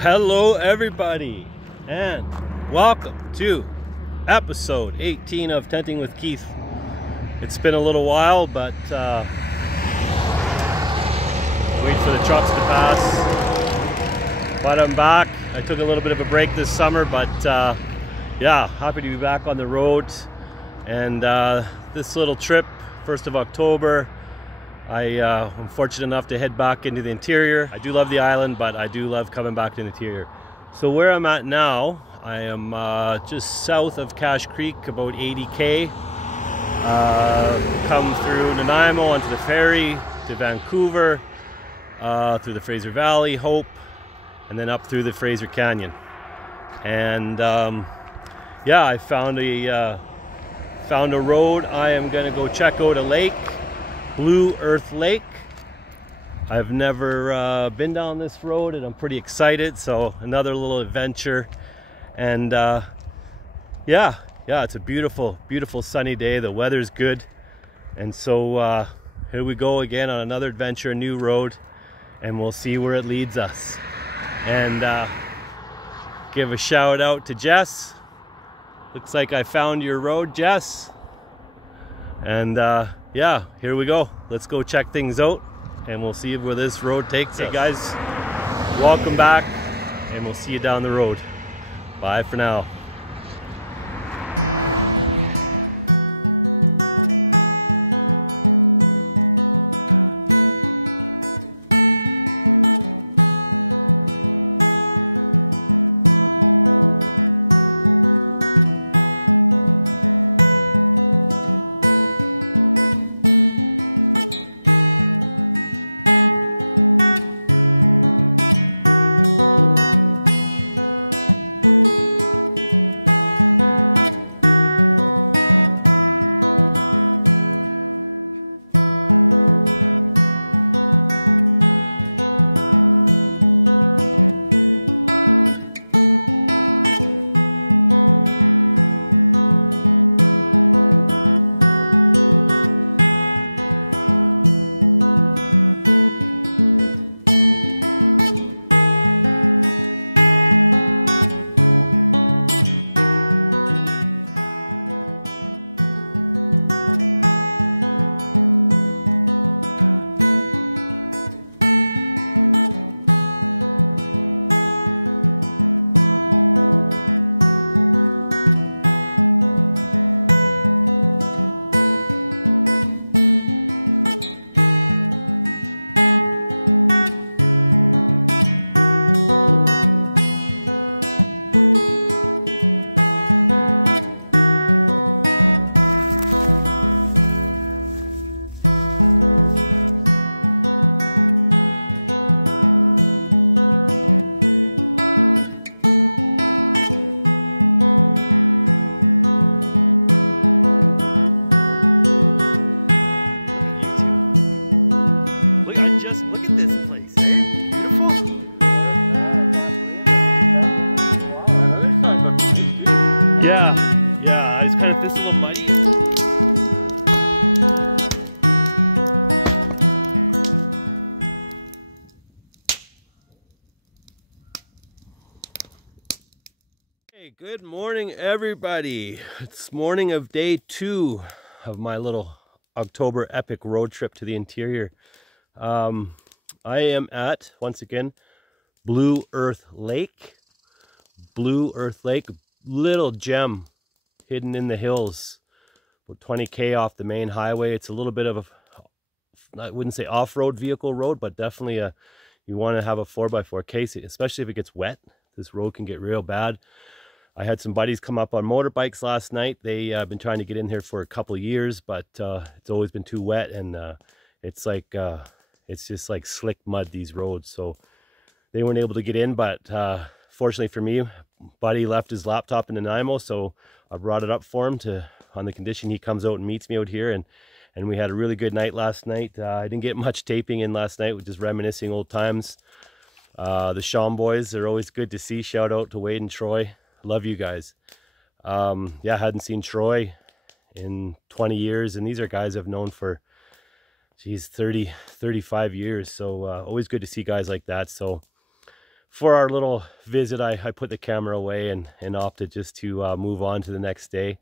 Hello everybody, and welcome to episode 18 of Tenting with Keith. It's been a little while, but wait for the trucks to pass. But I'm back. I took a little bit of a break this summer, but yeah, happy to be back on the road. And this little trip, 1st of October, I'm fortunate enough to head back into the interior. I do love the island, but I do love coming back to the interior. So where I'm at now, I am just south of Cache Creek, about 80k. Come through Nanaimo onto the ferry to Vancouver, through the Fraser Valley, Hope, and then up through the Fraser Canyon. And yeah, I found a road. I am gonna go check out a lake, Blue Earth Lake. I've never been down this road, and I'm pretty excited. So another little adventure. And yeah, it's a beautiful sunny day. The weather's good, and so here we go again on another adventure, a new road, and we'll see where it leads us. And give a shout out to Jess. Looks like I found your road, Jess. And yeah, here we go. Let's go check things out, and we'll see where this road takes us. Hey guys, welcome back, and we'll see you down the road. Bye for now. Good morning everybody. It's morning of day 2 of my little October epic road trip to the interior. I am at, once again, Blue Earth Lake. Blue Earth Lake, little gem hidden in the hills, about 20k off the main highway. It's a little bit of a, I wouldn't say off-road vehicle road, but definitely you want to have a 4x4 case, especially if it gets wet. This road can get real bad. I had some buddies come up on motorbikes last night. They been trying to get in here for a couple of years, but it's always been too wet, and it's just like slick mud, these roads. So they weren't able to get in, but fortunately for me, buddy left his laptop in Nanaimo, so I brought it up for him on the condition he comes out and meets me out here, and we had a really good night last night. I didn't get much taping in last night, just reminiscing old times. The Shawn boys are always good to see. Shout out to Wade and Troy. Love you guys. Yeah, I hadn't seen Troy in 20 years, and these are guys I've known for, geez, 35 years. So always good to see guys like that. So for our little visit, I put the camera away and opted just to move on to the next day.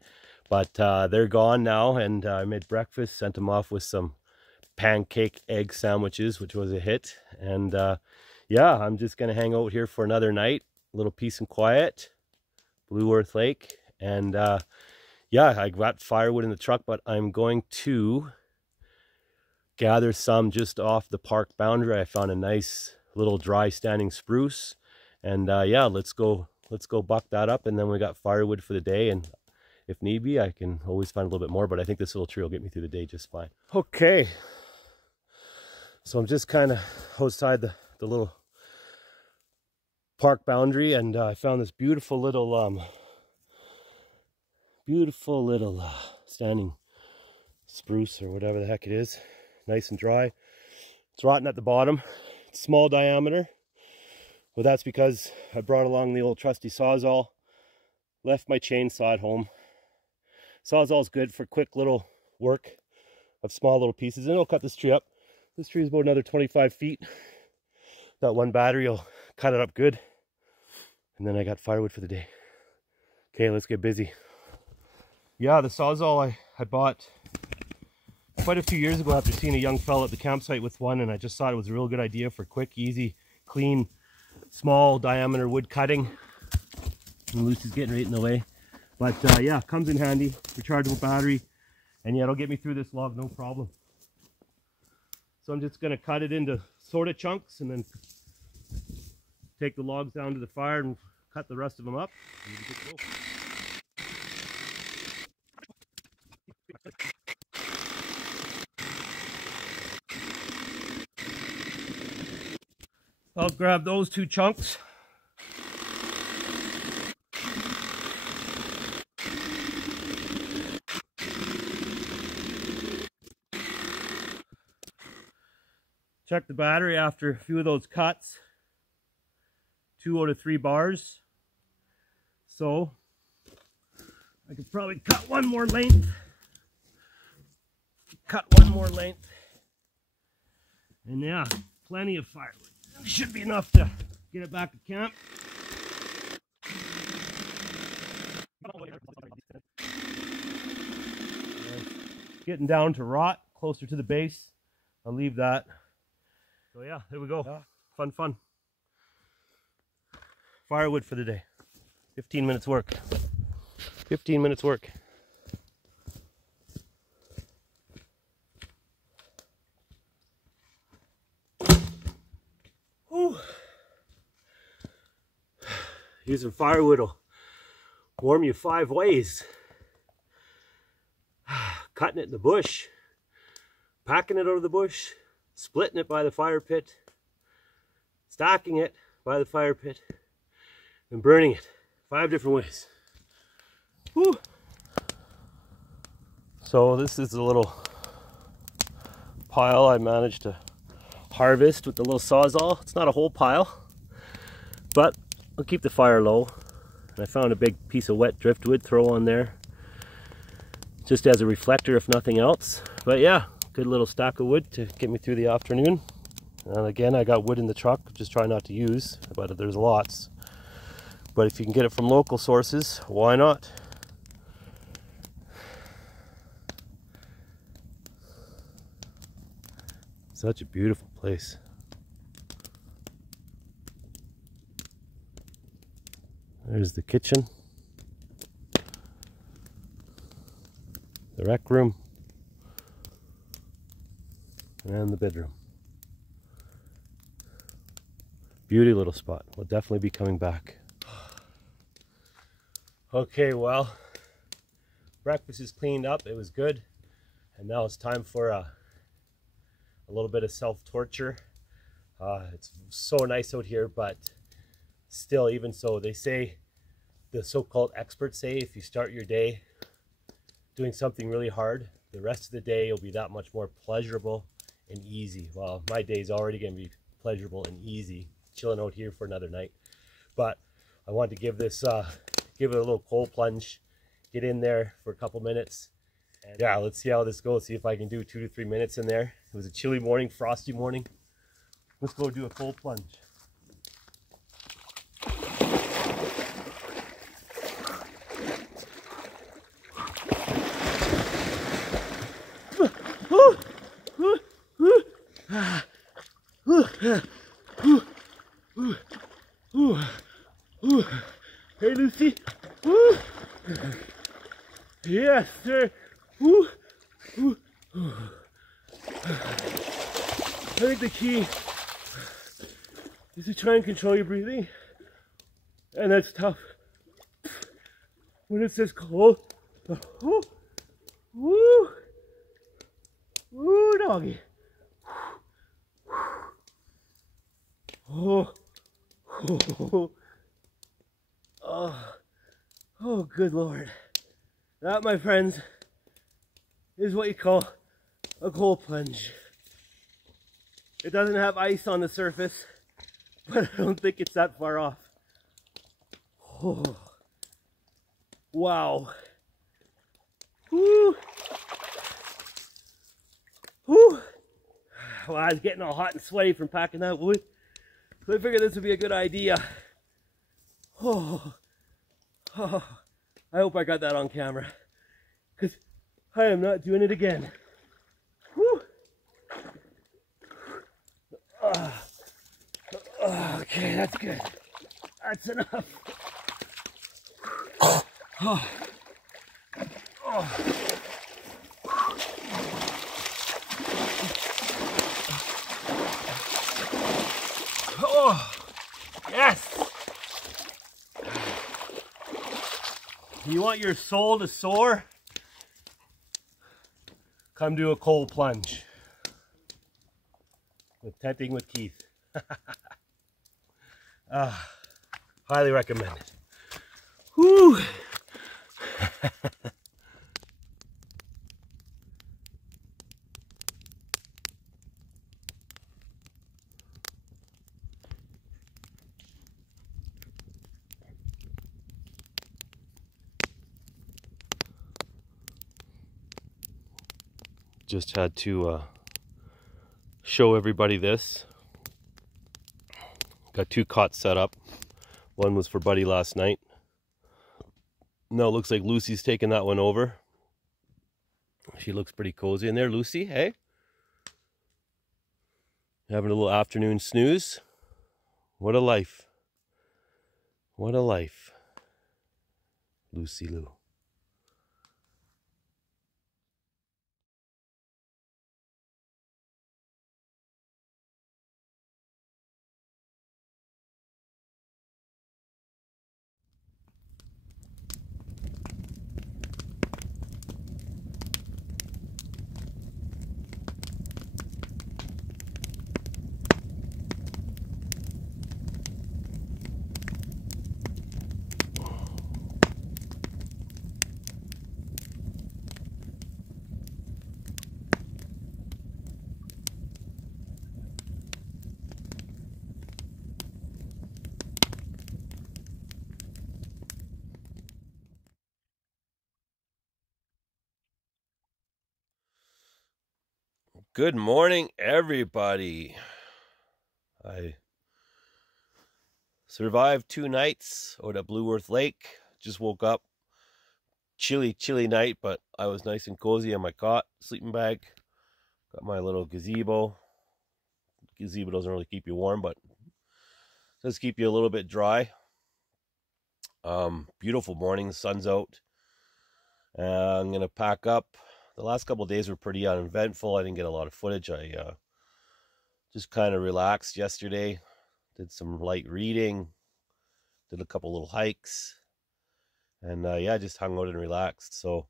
But they're gone now, and I made breakfast, sent them off with some pancake egg sandwiches, which was a hit. And yeah, I'm just gonna hang out here for another night, a little peace and quiet, Blue Earth Lake. And yeah, I got firewood in the truck, but I'm going to gather some just off the park boundary. I found a nice little dry standing spruce, and yeah, let's go buck that up, and then we got firewood for the day. And if need be, I can always find a little bit more, but I think this little tree will get me through the day just fine. Okay, so I'm just kind of outside the little park boundary, and I found this beautiful little standing spruce, or whatever the heck it is. Nice and dry. It's rotten at the bottom. It's small diameter, but that's because I brought along the old trusty Sawzall. Left my chainsaw at home. Sawzall's good for quick little work of small little pieces, and it'll cut this tree up. This tree is about another 25 feet. That one battery will cut it up good, and then I got firewood for the day. Okay, let's get busy. Yeah, the Sawzall I bought quite a few years ago after seeing a young fella at the campsite with one, and I just thought it was a real good idea for quick, easy, clean, small diameter wood cutting. And Lucy's getting right in the way. But yeah, comes in handy, rechargeable battery, and yeah, it'll get me through this log, no problem. So I'm just gonna cut it into sort of chunks, and then take the logs down to the fire and cut the rest of them up. And we'll get to go. I'll grab those 2 chunks. Check the battery after a few of those cuts. 2 out of 3 bars. So I could probably cut one more length. And yeah, plenty of firewood. Should be enough to get it back to camp. Getting down to rot, closer to the base. I'll leave that. So yeah, there we go. Yeah. Fun. Firewood for the day. 15 minutes work. 15 minutes work. Whew. Using firewood will warm you 5 ways. Cutting it in the bush, packing it out of the bush, splitting it by the fire pit, stacking it by the fire pit, and burning it 5 different ways. Whew. So this is a little pile I managed to harvest with the little Sawzall. It's not a whole pile, but I'll keep the fire low. And I found a big piece of wet driftwood, throw on there, just as a reflector if nothing else. But yeah, good little stack of wood to get me through the afternoon. And again, I got wood in the truck, just try not to use, but there's lots. But if you can get it from local sources, why not? Such a beautiful place. There's the kitchen, the rec room, and the bedroom. Beauty little spot. We'll definitely be coming back. Okay, well, breakfast is cleaned up. It was good. And now it's time for a little bit of self-torture. It's so nice out here, but still, even so, they say, the so-called experts say, if you start your day doing something really hard, the rest of the day will be that much more pleasurable and easy. Well, my day is already going to be pleasurable and easy, chilling out here for another night. But I wanted to give this, give it a little cold plunge, get in there for a couple minutes. And yeah, let's see how this goes. See if I can do 2 to 3 minutes in there. It was a chilly morning, frosty morning. Let's go do a cold plunge. Woo! Woo! Woo! Ah. Woo! Woo! Woo! Woo! Woo! Hey, Lucy. Woo! Yes, sir. Woo! Woo! Woo! I think the key is to try and control your breathing, and that's tough when it says cold. Woo! Woo! Woo, doggy. Oh. Oh. Oh. Oh, good Lord. That, my friends, is what you call a cold plunge. It doesn't have ice on the surface, but I don't think it's that far off. Oh. Wow. Woo. Woo. Well, I was getting all hot and sweaty from packing that wood, so I figured this would be a good idea. Oh. Oh. I hope I got that on camera, because I am not doing it again. Woo. Okay, that's good. That's enough. Oh. Oh. Oh. Yes. You want your soul to soar? Come do a cold plunge with Tenting with Keith. Highly recommend it. Whew. Just had to show everybody this. Got 2 cots set up. One was for Buddy last night. No, it looks like Lucy's taking that one over. She looks pretty cozy in there. Lucy, hey? Having a little afternoon snooze. What a life. What a life. Lucy Lou. Good morning, everybody. I survived 2 nights out at Blue Earth Lake. Just woke up. Chilly night, but I was nice and cozy on my cot, sleeping bag. Got my little gazebo. Gazebo doesn't really keep you warm, but does keep you a little bit dry. Beautiful morning, the sun's out. I'm gonna pack up. The last couple of days were pretty uneventful. I didn't get a lot of footage. I just kind of relaxed yesterday. Did some light reading. Did a couple little hikes. And yeah, just hung out and relaxed. So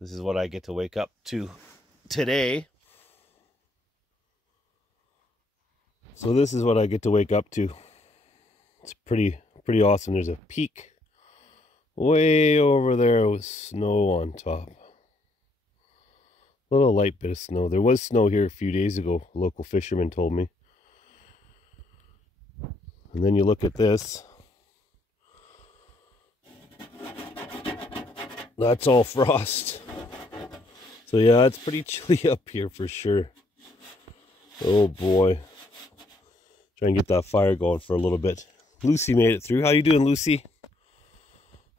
this is what I get to wake up to today. It's pretty awesome. There's a peak way over there with snow on top. A little light bit of snow. There was snow here a few days ago, a local fisherman told me. And then you look at this. That's all frost. So yeah, it's pretty chilly up here for sure. Oh boy. Try and get that fire going for a little bit. Lucy made it through. How you doing, Lucy?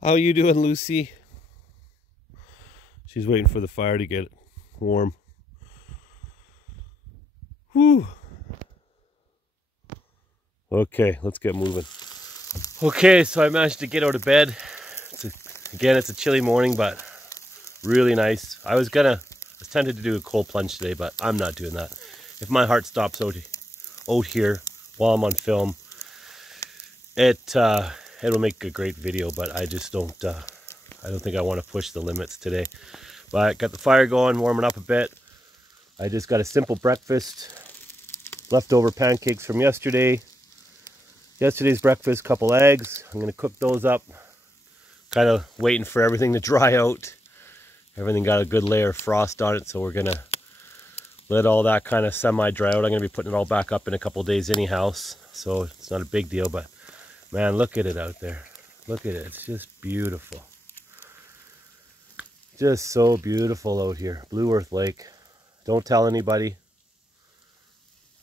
How you doing, Lucy? She's waiting for the fire to get warm. Whew. Okay, let's get moving. Okay, so I managed to get out of bed. Again, it's a chilly morning, but really nice. I was tempted to do a cold plunge today, but I'm not doing that. If my heart stops out here while I'm on film, it'll make a great video, but I just don't think I want to push the limits today. But got the fire going, warming up a bit. I just got a simple breakfast, leftover pancakes from yesterday's breakfast, couple eggs. I'm going to cook those up, kind of waiting for everything to dry out. Everything got a good layer of frost on it, so we're going to let all that kind of semi-dry out. I'm going to be putting it all back up in a couple days anyhow, so it's not a big deal. But man, look at it out there. Look at it. It's just beautiful. Just so beautiful out here. Blue Earth Lake. Don't tell anybody.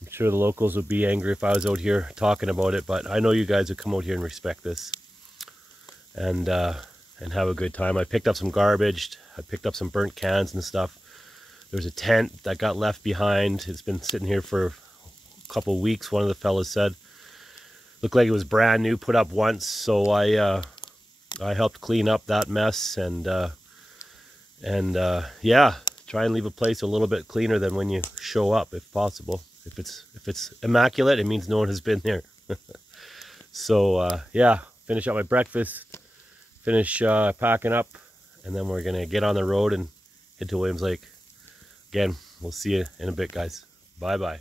I'm sure the locals would be angry if I was out here talking about it, but I know you guys would come out here and respect this and have a good time. I picked up some garbage. I picked up some burnt cans and stuff. There's a tent that got left behind. It's been sitting here for a couple weeks, one of the fellas said. Looked like it was brand new, put up once, so I helped clean up that mess and yeah, try and leave a place a little bit cleaner than when you show up if possible. If it's immaculate, it means no one has been there. So yeah, finish up my breakfast, finish packing up, and then we're gonna get on the road and head to Williams Lake. Again, we'll see you in a bit, guys. Bye bye.